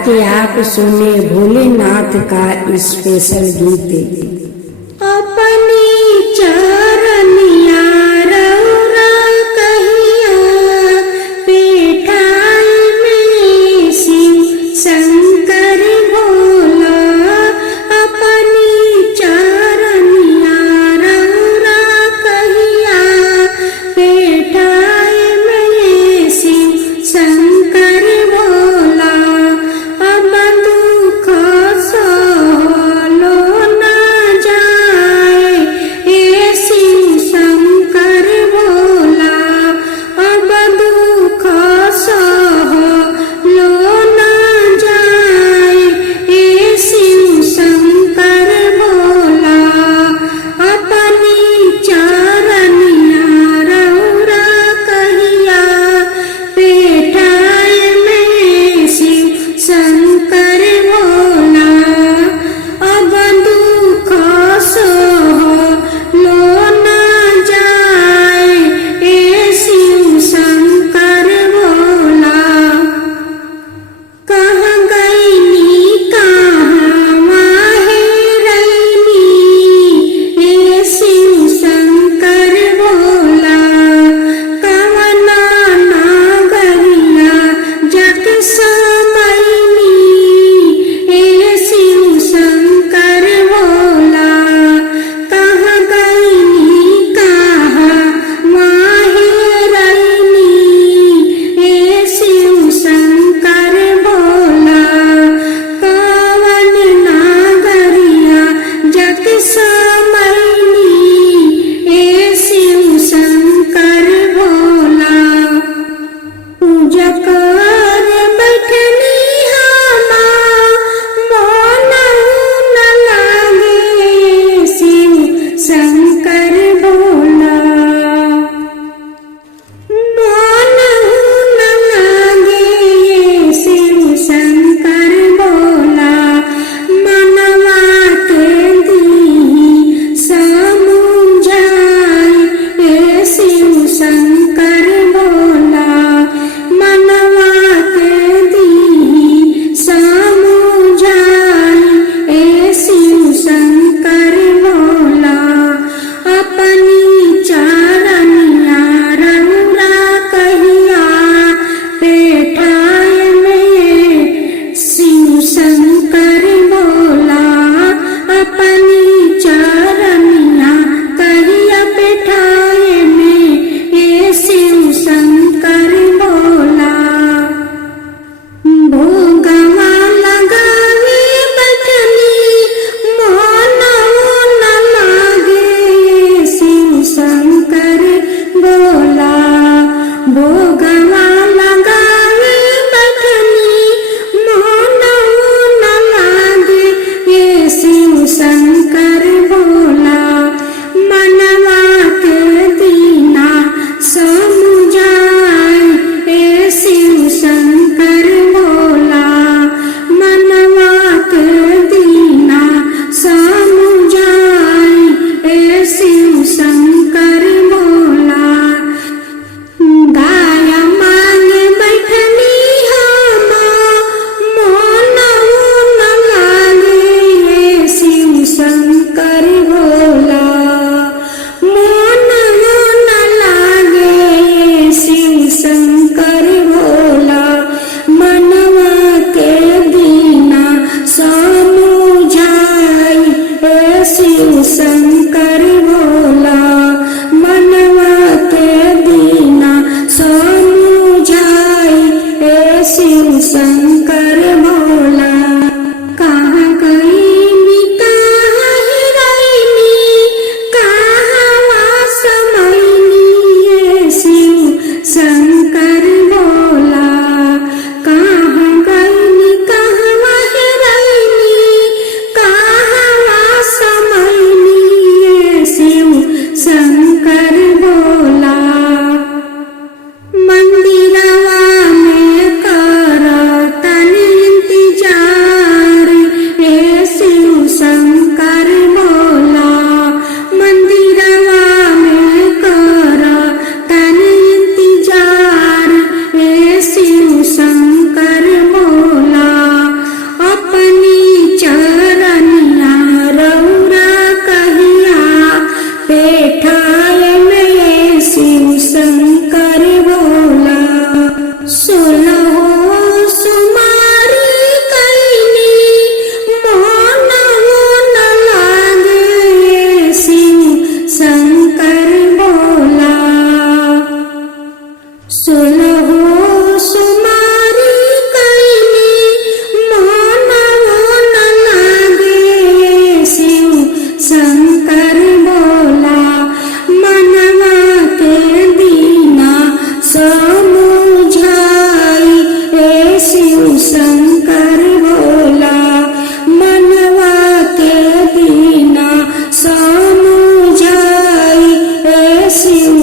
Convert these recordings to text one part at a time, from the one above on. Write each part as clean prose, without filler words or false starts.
आगे आप सुने भोलेनाथ का स्पेशल गीत। अपनी चरनिया रउरा कहिया पेठाई में शिव शंकर भोला। अपनी चरनिया रउरा कहिया पेठाई में शिव शंकर भोला। अब दुख सहलो न जाए ऐसी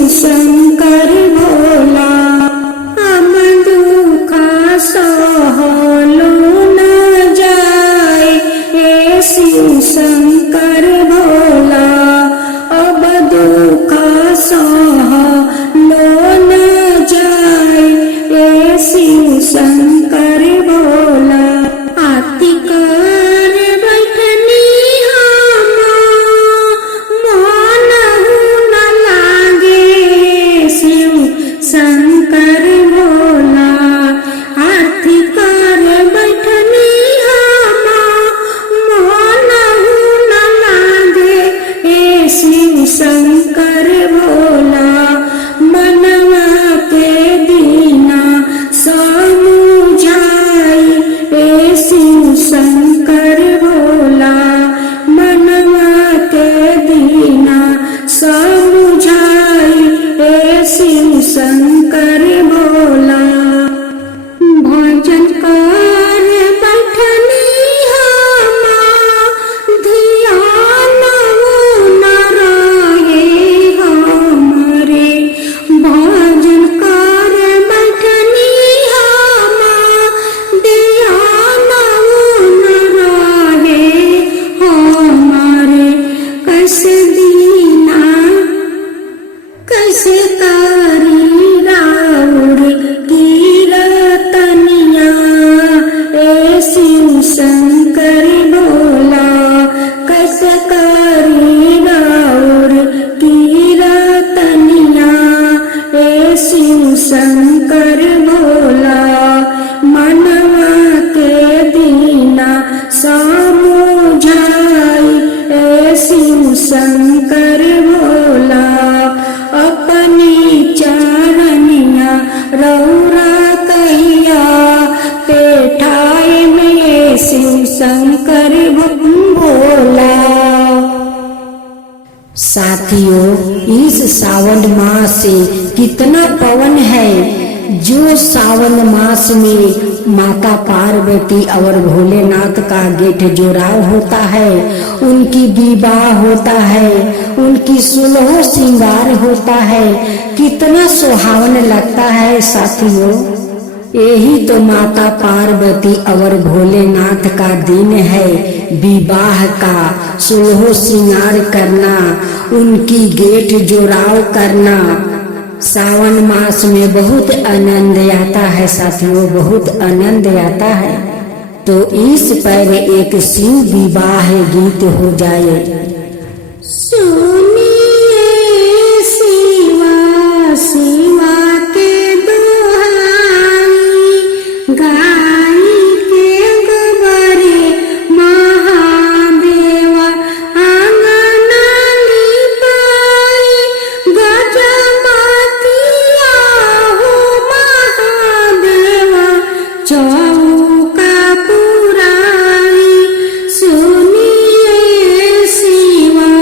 शंकर भोला अब दुख सहलो न जाए हे शिव शंकर भोला अब दुख सहलो न जाए हे शिव शंकर भोला आरती कर बैठनी हम मन न लागे शिव शंकर भोला आरती कर बैठनी हम मन न लागे हे शिव शंकर भोला मनवा के दीना समुझाई हे शिव शंकर भोला मनवा के दीना समुझाई हे शिव शंकर भोला भजन कर बैठनी हम ध्यान न रहे हमरे भजन कर बैठनी हम ध्यान न रहे हमरे कैसे दीना कैसे करी राउर कीरतनिया ए शिव शंकर भोला कैसे करी राउर कीरतनिया ए शिव शंकर भोला मनवा के दीना समुझाई ए शिव शंकर भोला अपनी चरनिया रौरा कहिया पेठाए में शिव शंकर भोला। साथियों, इस सावन मास से कितना पवन है। जो सावन मास में माता पार्वती और भोलेनाथ का गेट जोड़ाव होता है, उनकी विवाह होता है, उनकी 16 श्रृंगार होता है, कितना सुहावन लगता है साथियों। यही तो माता पार्वती और भोलेनाथ का दिन है, विवाह का 16 श्रृंगार करना, उनकी गेट जोड़ाव करना। सावन मास में बहुत आनंद आता है साथियों, बहुत आनंद आता है। तो इस पर एक शिव विवाह गीत हो जाए। सुनिए शिवा शिवा के दुहाई गाई के गोबरे महादेवा आंगना लिपाई गजमतिया हो महादेवा चौका पुराई। सुनिए शिवा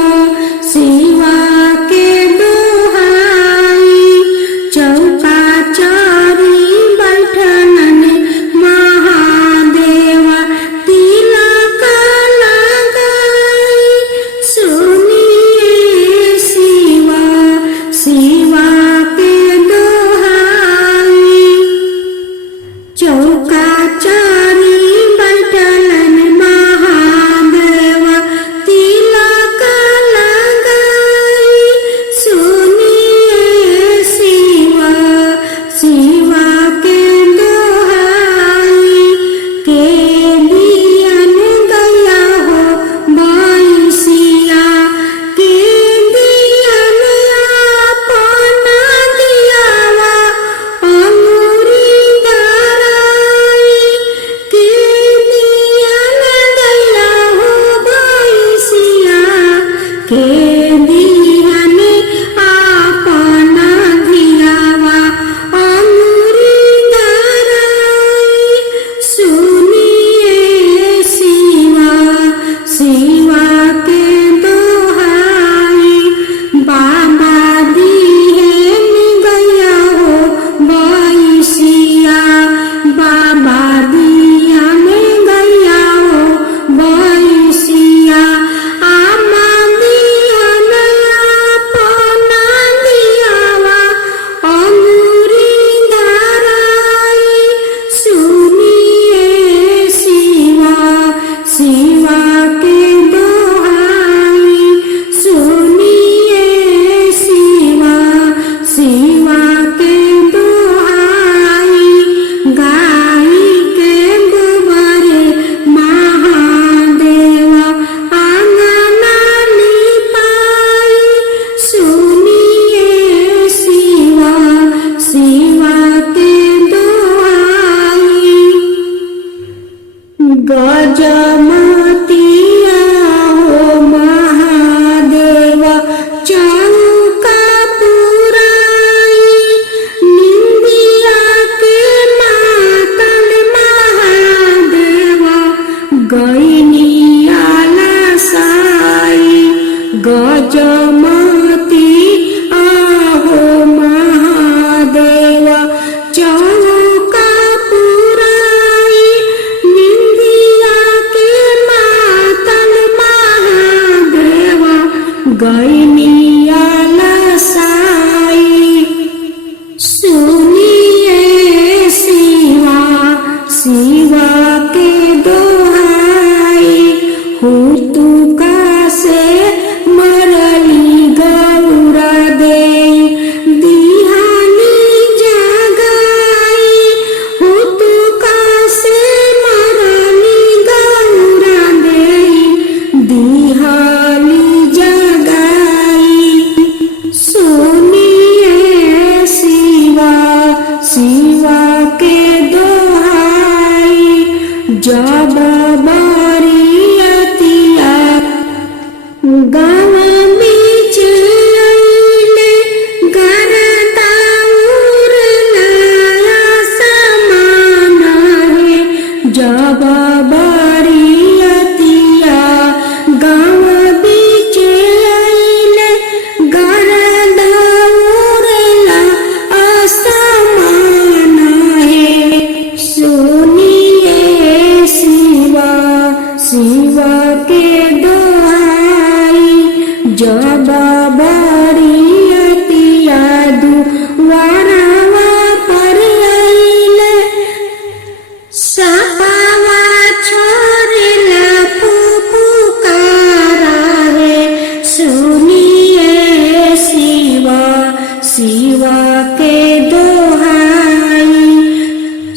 शिवा के दोहाई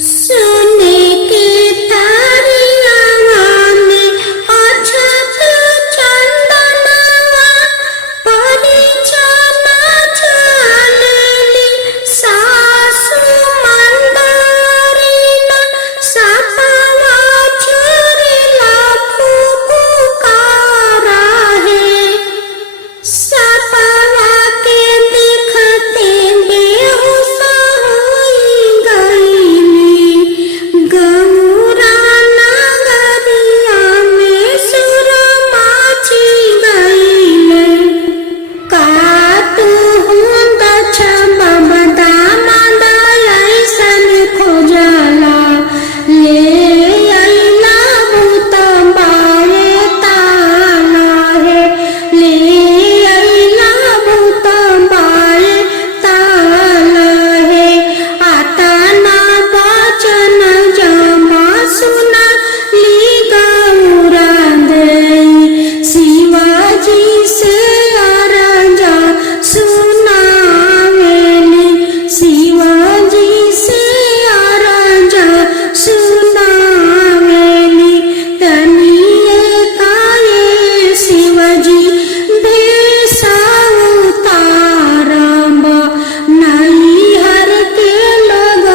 सोने के थारियावा में अछत चंदनवा परिछन चलेली सासु मंदारिन सपवा चुरिला फुफुकारा है सपवा के देखते बेहोश होई गईली गौरा नगरिया में सुरमाची गईले का तू हुंद छबदा मदयसन खोजला ले अइला भूत बाए ताला है ले अइला भूत बाए ताला है आता ना वचन जमा सुना ली गौरा देई शिवाजी से अरजा सुनावेली शिवाजी से अरजा सुनावेली तनिए काये शिवजी भेसा उतारब नैहर के लोग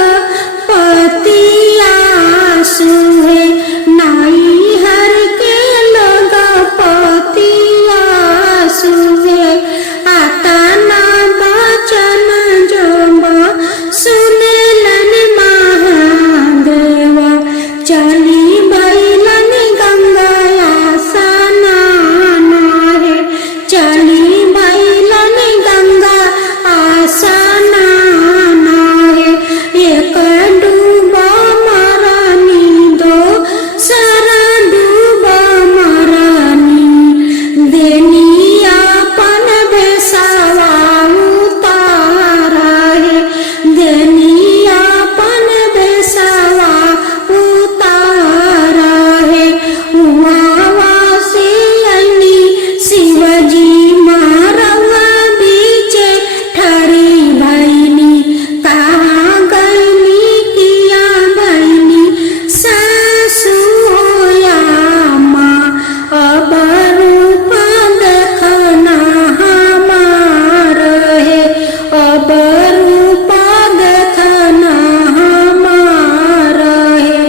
पतिया सुहे नैहर के लोग पतिया सुहे आता ना वचन जब सुनेलन महादेव चली बैलन गंगा स्नान है चली बैलन गंगा स्नान है एक डूबा मरनी दो सरा डूबा मरनी देनी अपन बेसावा उतारा है देनी अपन बेसावा उतारा है उहावा से अइनी शिवजी मारवा बीचे ठरी भैनी कहाँ गईनी किया भैनी सासु होया माँ अब रूप देखना हमार है अब रूप देखना हमार है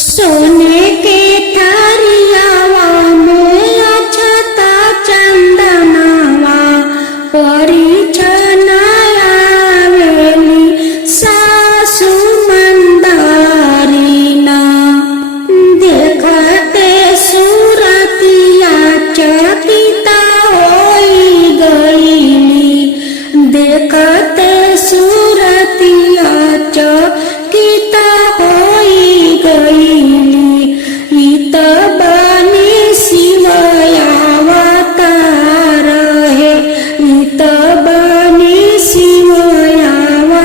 सोने के थारियावा में अछता चंदनवा परिछन आवेली सासु मंदारिना देखते सूरतिया चकिता होई गईली देखते सूरतिया चकिता होई गईली इत बानी शिवयावतार है इत बानी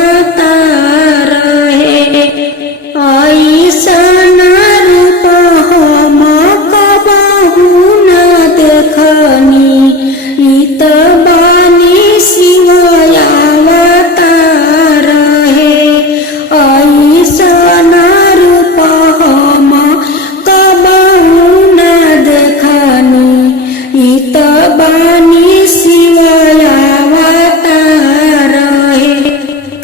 शिवयावतार है ऐसन रूप हम कबहू न देखनी इत बानी शिवयावतार है ऐसन रूप हम कबहू न देखनी इत बानी शिवयावतार है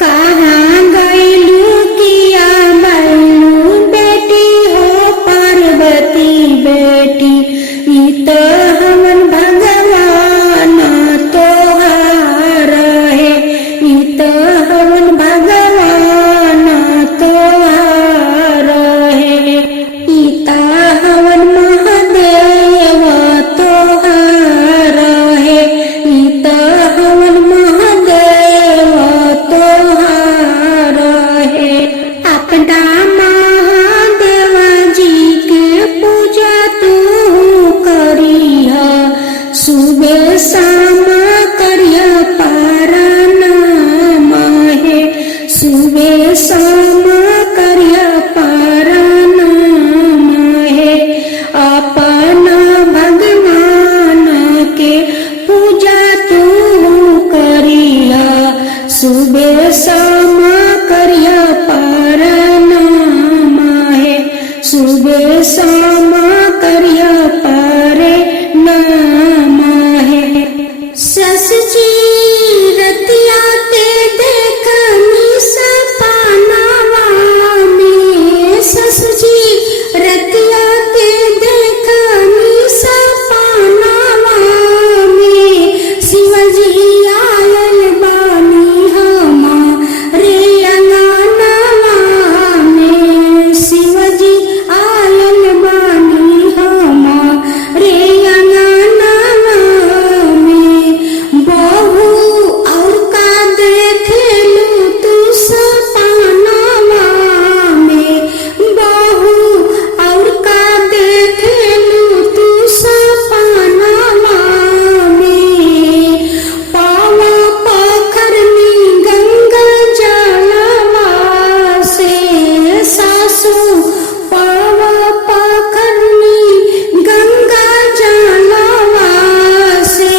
कहाँ गईलू किया बैलू बेटी हो पार्वती बेटी इत हमन भगवान तोहार है इत हमन भगवान तोहार है इत हमन महादेव तोहार है इत हमन महादेव तोहार है अपना महादेव जी के पूजा तू करिह सुबह शाम करिह पारानाम सुबह शाम करिया परनामा है, सुबह शाम करिया परनामा है। सस जी रतिया के देखनी सपनावा में, सस जी रतिया के देखनी सपनावा में, शिवजी आयल बानी हमारे अंगनवा में, शिवजी आयल बानी हमारे अंगनवा में। बहू और का देखेलू तू सपनावा में, बहू और का देखेलू तू सपनावा में। पावा पोखरनी गंगा जलवा से सासू, पावा पोखरनी गंगा जलवा से,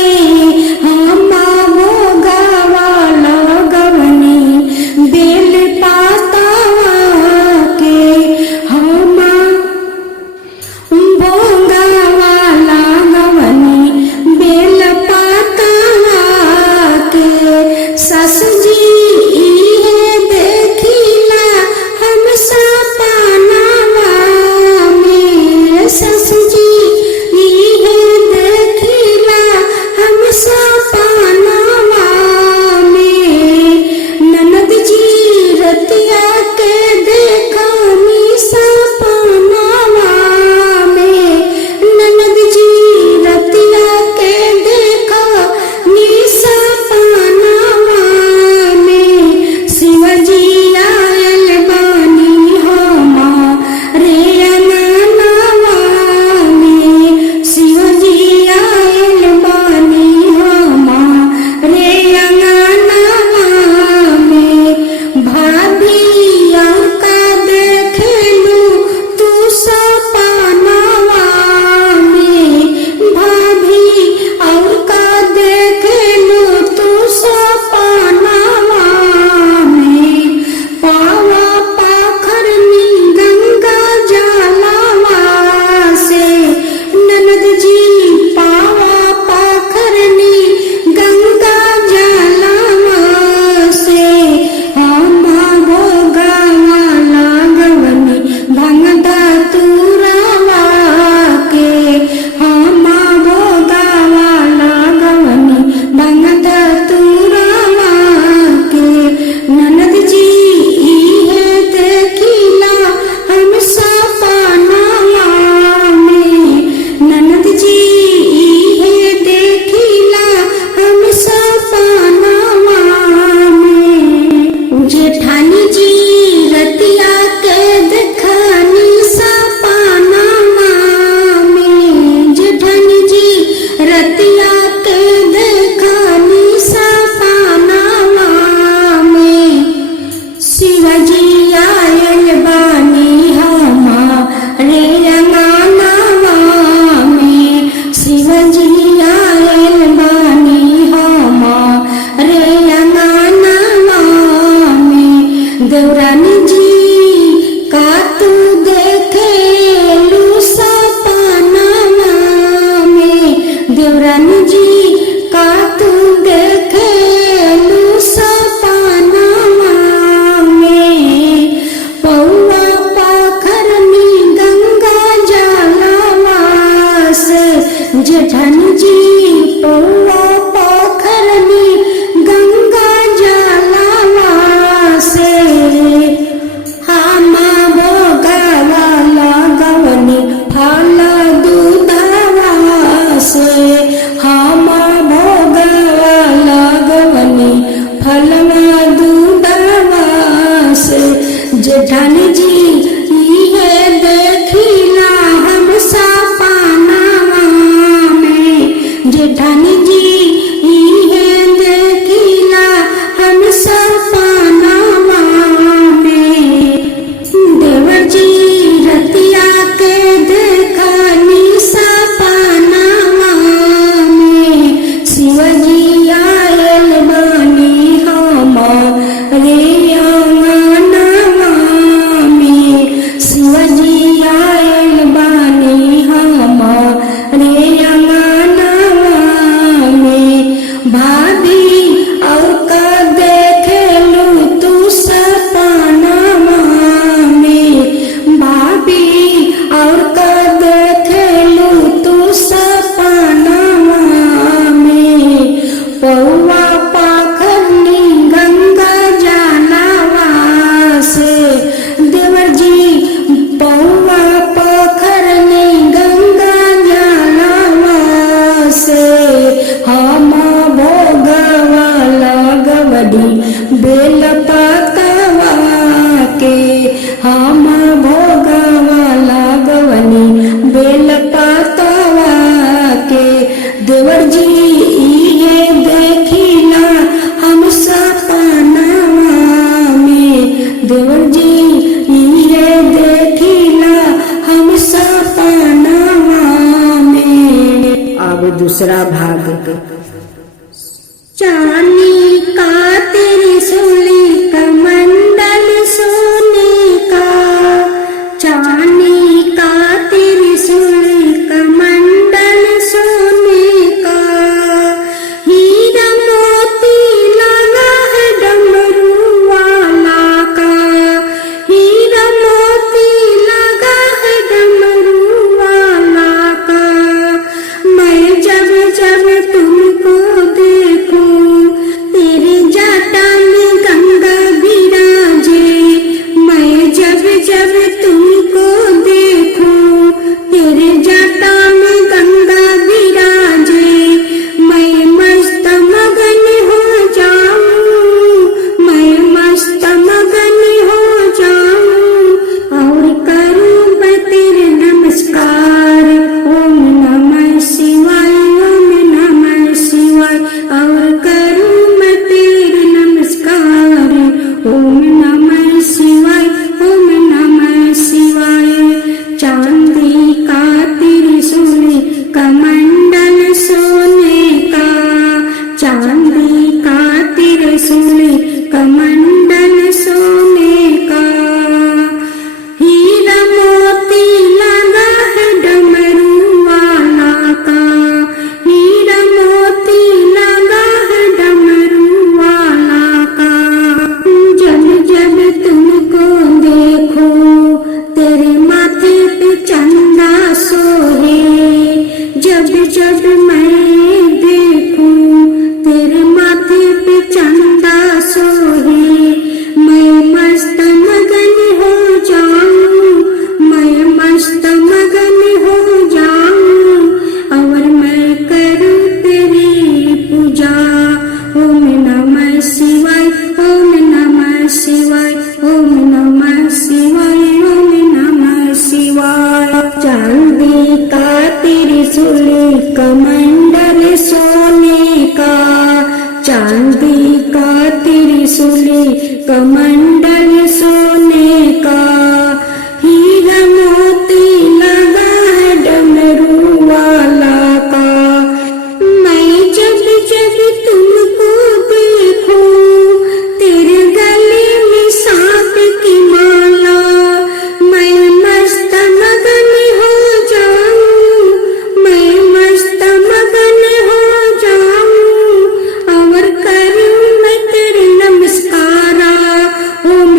हम भोगावा लगवनी बेल पातावा के, हम भोगावा लगवनी बेल पातावा के। सासू जी इहे देखिला हम सपनावा में, सासू जी इहे देखिला हम सपनावा में। ननद जी रतिया के देखनी सपनावा में, ननद जी रतिया के देखनी सपनावा में। शिवजी आयल बानी हमारे अंगनवा में, शिवजी आयल बानी हमारे अंगनवा में। भाभी और का देखेलू तू सपनावा में, भाभी और का देखेलू तू सपनावा में। पावा पाखरनी गंगा जलवा से, ननद जी पावा पाखरनी गंगा जलवा से, हम भोगावा लगवनी भंगदा तुरवा के, हम भोगावा लगवनी भंगदा तुरवा के। ननद जी इहे देखिला हम सपनावा में, ननद जी इहे देखिला हम सपनावा में। जेठानी जी रतिया के देखनी सपनावा में, जेठानी जी रतिया के देखनी सपनावा में। शिवजी आयल बानी हमारे अंगनवा में, शिवजी आयल बानी हमारे अंगनवा में। देवरानी जी का तू देखेलू सपनावा में, देवरानी जी का तू देखेलू सपनावा में। पौवा पाखरनी गंगा जलवा से, जेठानी जी पौवा पाखरनी गंगा जलवा से, हम भोगावा लगवनी फल दूधवा से, हम भोगावा लगवनी फलवा दूधवा से। जेठानी जी इहे देखिला हम सपनावा में, जेठानी जी इहे देखिला हम सपनावा में। देवर जी रतिया के देखनी सपनावा में, शिवजी आयल बानी हम बेल पतवा के, हम भोगवा लगवनी बेल पतवा के। देवर जी ये देखिला हम सपनवा में, देवर जी ये देखिला हम सपनवा में। अब दूसरा भाग चांदी का त्रिशूली कमंडल सोने का, चांदी का त्रिशूली कमंडल सोने का, हीरा मोती लगा है डमरू वाला का, हीरा मोती लगा है डमरू वाला का। मैं जब जब तुमको देखूं तेरे जाटा में गंगा विराजे, मैं जब जब तुमको देखूं तेरे जाटा में गंगा विराजे, मैं मस्त मगन हो जाऊं, मैं मस्त मगन हो जाऊं और करूं मैं तेरे नमस्कार। ओम नमः शिवाय, ओम नमः शिवाय और करूं मैं तेरे नमस्कार। ओम नमः शिवाय, ओम नमः शिवाय। चांदी का त्रिशूली कमंडल सोने का, चांदी का त्रिशूली कमंडल सोने का, हीरा मोती लगा है डमरू वाला का, हीरा मोती लगा है डमरू वाला का। जब जब तुमको देखो तेरे माथे पे चंदा सोहे, जब जब मैं देखूं तेरे माथे पे चंदा सोहे, मैं मस्त मगन हो जाऊं, मैं मस्त मगन हो जाऊं और मैं करूं तेरी पूजा। ओम नमः शिवाय, ओम नमः शिवाय, ओम नमः शिवाय, ओम नमः शिवाय। चांदी का त्रिशूली कमंडल सोने का, चांदी का त्रिशूली कमंडल सोने का, हीरा मोती लगा है डमरू वाला का। मैं जब जब तुमको देखूं तेरे गले में सांप की माला, मैं मस्त मगन हो जाऊं, मैं मस्त मगन हो जाऊं और करूं मैं तेरे नमस्कारा। ओम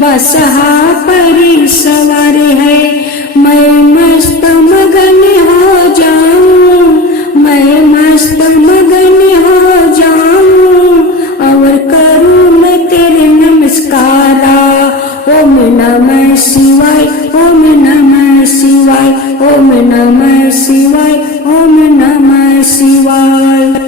बसहा पर सवार है। मैं मस्त मगन हो जाऊं, मैं मस्त मगन हो जाऊं, और करूं मैं तेरे नमस्कारा। ओम नमः शिवाय, ओम नमः शिवाय, ओम नमः शिवाय, ओम नमः शिवाय।